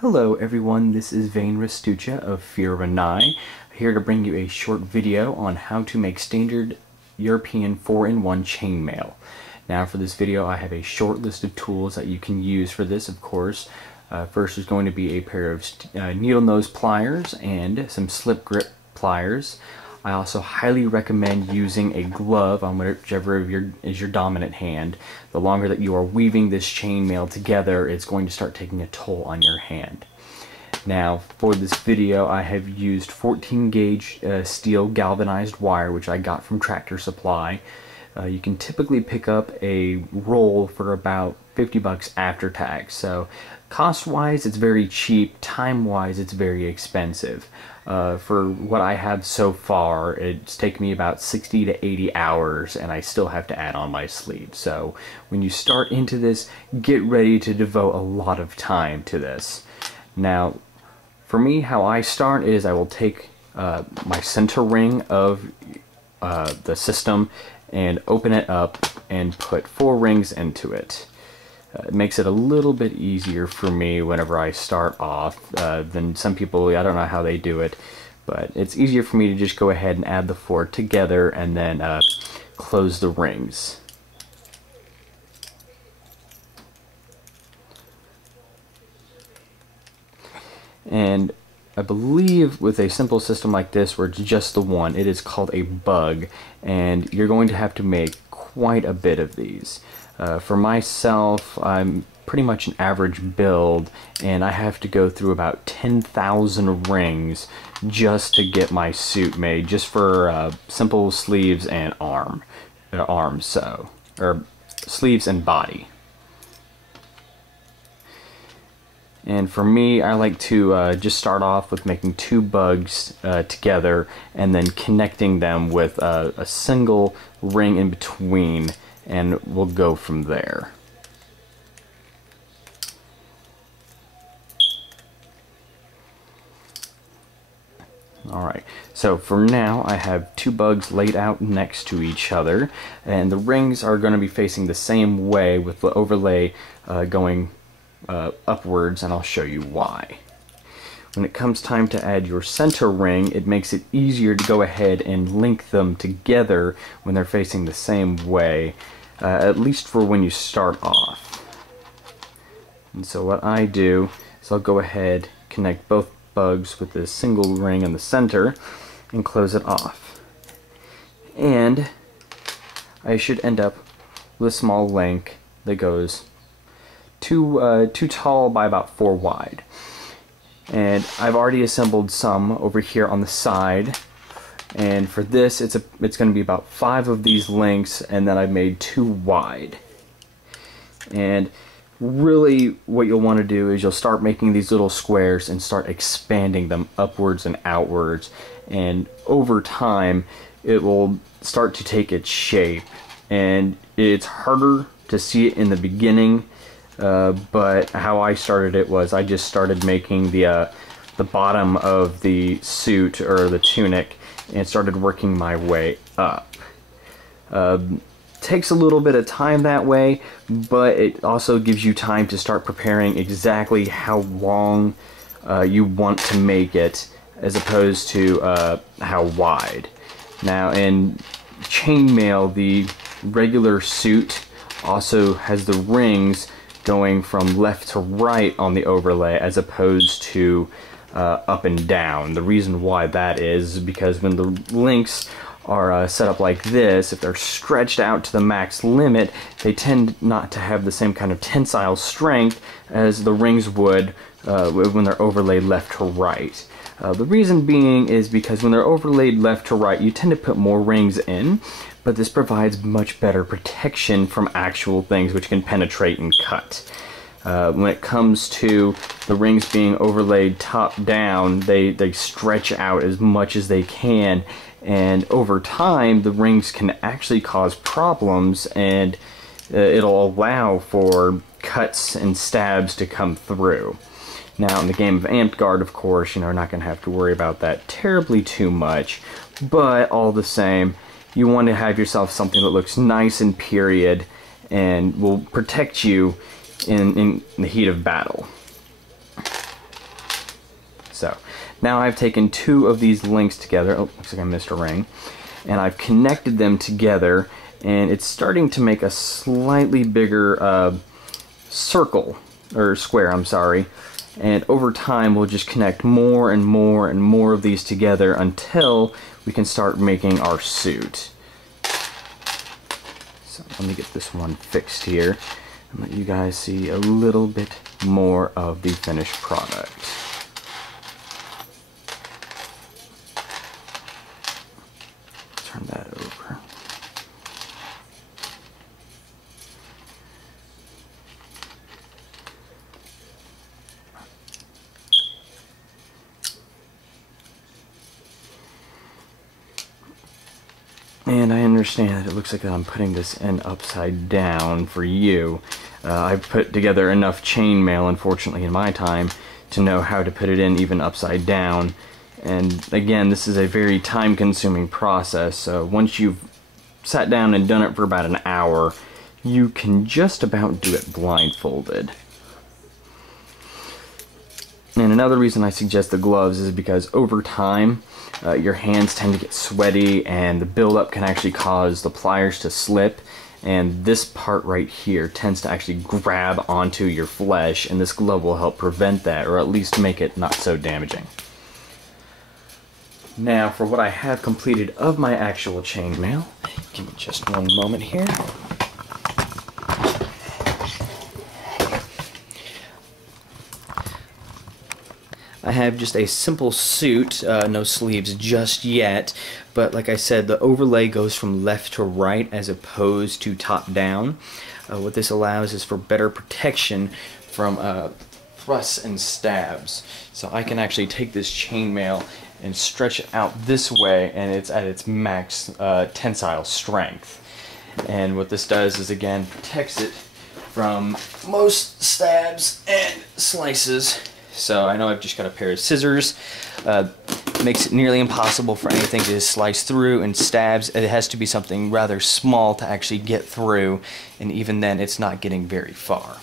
Hello everyone, this is Vayne of Ranae, here to bring you a short video on how to make standard European 4-in-1 chainmail. Now for this video I have a short list of tools that you can use for this, of course. First is going to be a pair of needle nose pliers and some slip grip pliers. I also highly recommend using a glove on whichever is your dominant hand. The longer that you are weaving this chainmail together, it's going to start taking a toll on your hand. Now, for this video, I have used 14 gauge steel galvanized wire, which I got from Tractor Supply. You can typically pick up a roll for about 50 bucks after tax. So cost-wise, it's very cheap. Time-wise, it's very expensive. For what I have so far, it's taken me about 60 to 80 hours, and I still have to add on my sleeves. So when you start into this, get ready to devote a lot of time to this. Now, for me, how I start is I will take my center ring of the system and open it up and put 4 rings into it. It makes it a little bit easier for me whenever I start off than some people. I don't know how they do it, but it's easier for me to just go ahead and add the 4 together and then close the rings. And I believe with a simple system like this where it's just the one, it is called a bug, and you're going to have to make quite a bit of these. For myself, I'm pretty much an average build, and I have to go through about 10,000 rings just to get my suit made, just for simple sleeves and arms, or sleeves and body. And for me, I like to just start off with making 2 bugs together and then connecting them with a single ring in between, and we'll go from there. Alright, so for now I have 2 bugs laid out next to each other, and the rings are going to be facing the same way with the overlay going upwards, and I'll show you why. When it comes time to add your center ring, it makes it easier to go ahead and link them together when they're facing the same way, at least for when you start off. And so what I do is I'll go ahead, connect both bugs with this single ring in the center, and close it off. And I should end up with a small link that goes too tall by about 4 wide. And I've already assembled some over here on the side, and for this it's going to be about 5 of these links, and then I've made 2 wide. And really what you'll want to do is you'll start making these little squares and start expanding them upwards and outwards, and over time it will start to take its shape, and it's harder to see it in the beginning. But how I started it was I just started making the bottom of the suit or the tunic and started working my way up. Takes a little bit of time that way, but it also gives you time to start preparing exactly how long you want to make it, as opposed to how wide. Now in chainmail, the regular suit also has the rings going from left to right on the overlay, as opposed to up and down. The reason why that is because when the links are set up like this, if they're stretched out to the max limit, they tend not to have the same kind of tensile strength as the rings would when they're overlaid left to right. The reason being is because when they're overlaid left to right, you tend to put more rings in, but this provides much better protection from actual things which can penetrate and cut. When it comes to the rings being overlaid top down, they stretch out as much as they can, and over time the rings can actually cause problems, and it'll allow for cuts and stabs to come through. Now in the game of Amped Guard, of course, you're not going to have to worry about that terribly too much, but all the same, you want to have yourself something that looks nice and period and will protect you in the heat of battle. Now I've taken two of these links together. Oh, looks like I missed a ring. And I've connected them together, and it's starting to make a slightly bigger circle, or square, I'm sorry. And over time we'll just connect more and more and more of these together until we can start making our suit. So let me get this one fixed here and let you guys see a little bit more of the finished product. Turn that over. And I understand that it looks like I'm putting this end upside down for you. I've put together enough chainmail, unfortunately, in my time to know how to put it in even upside down. And again, this is a very time-consuming process, so once you've sat down and done it for about an hour, you can just about do it blindfolded. And another reason I suggest the gloves is because over time, your hands tend to get sweaty, and the buildup can actually cause the pliers to slip, and this part right here tends to actually grab onto your flesh, and this glove will help prevent that, or at least make it not so damaging. Now for what I have completed of my actual chainmail, give me just one moment here. I have just a simple suit, no sleeves just yet, but like I said, the overlay goes from left to right as opposed to top down. What this allows is for better protection from thrusts and stabs. So I can actually take this chainmail and stretch it out this way, and it's at its max tensile strength. And what this does is, again, protects it from most stabs and slices. So I know I've just got a pair of scissors. Makes it nearly impossible for anything to slice through, and stabs, it has to be something rather small to actually get through, and even then it's not getting very far.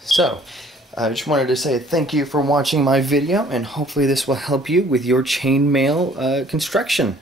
So I just wanted to say thank you for watching my video, and hopefully this will help you with your chainmail construction.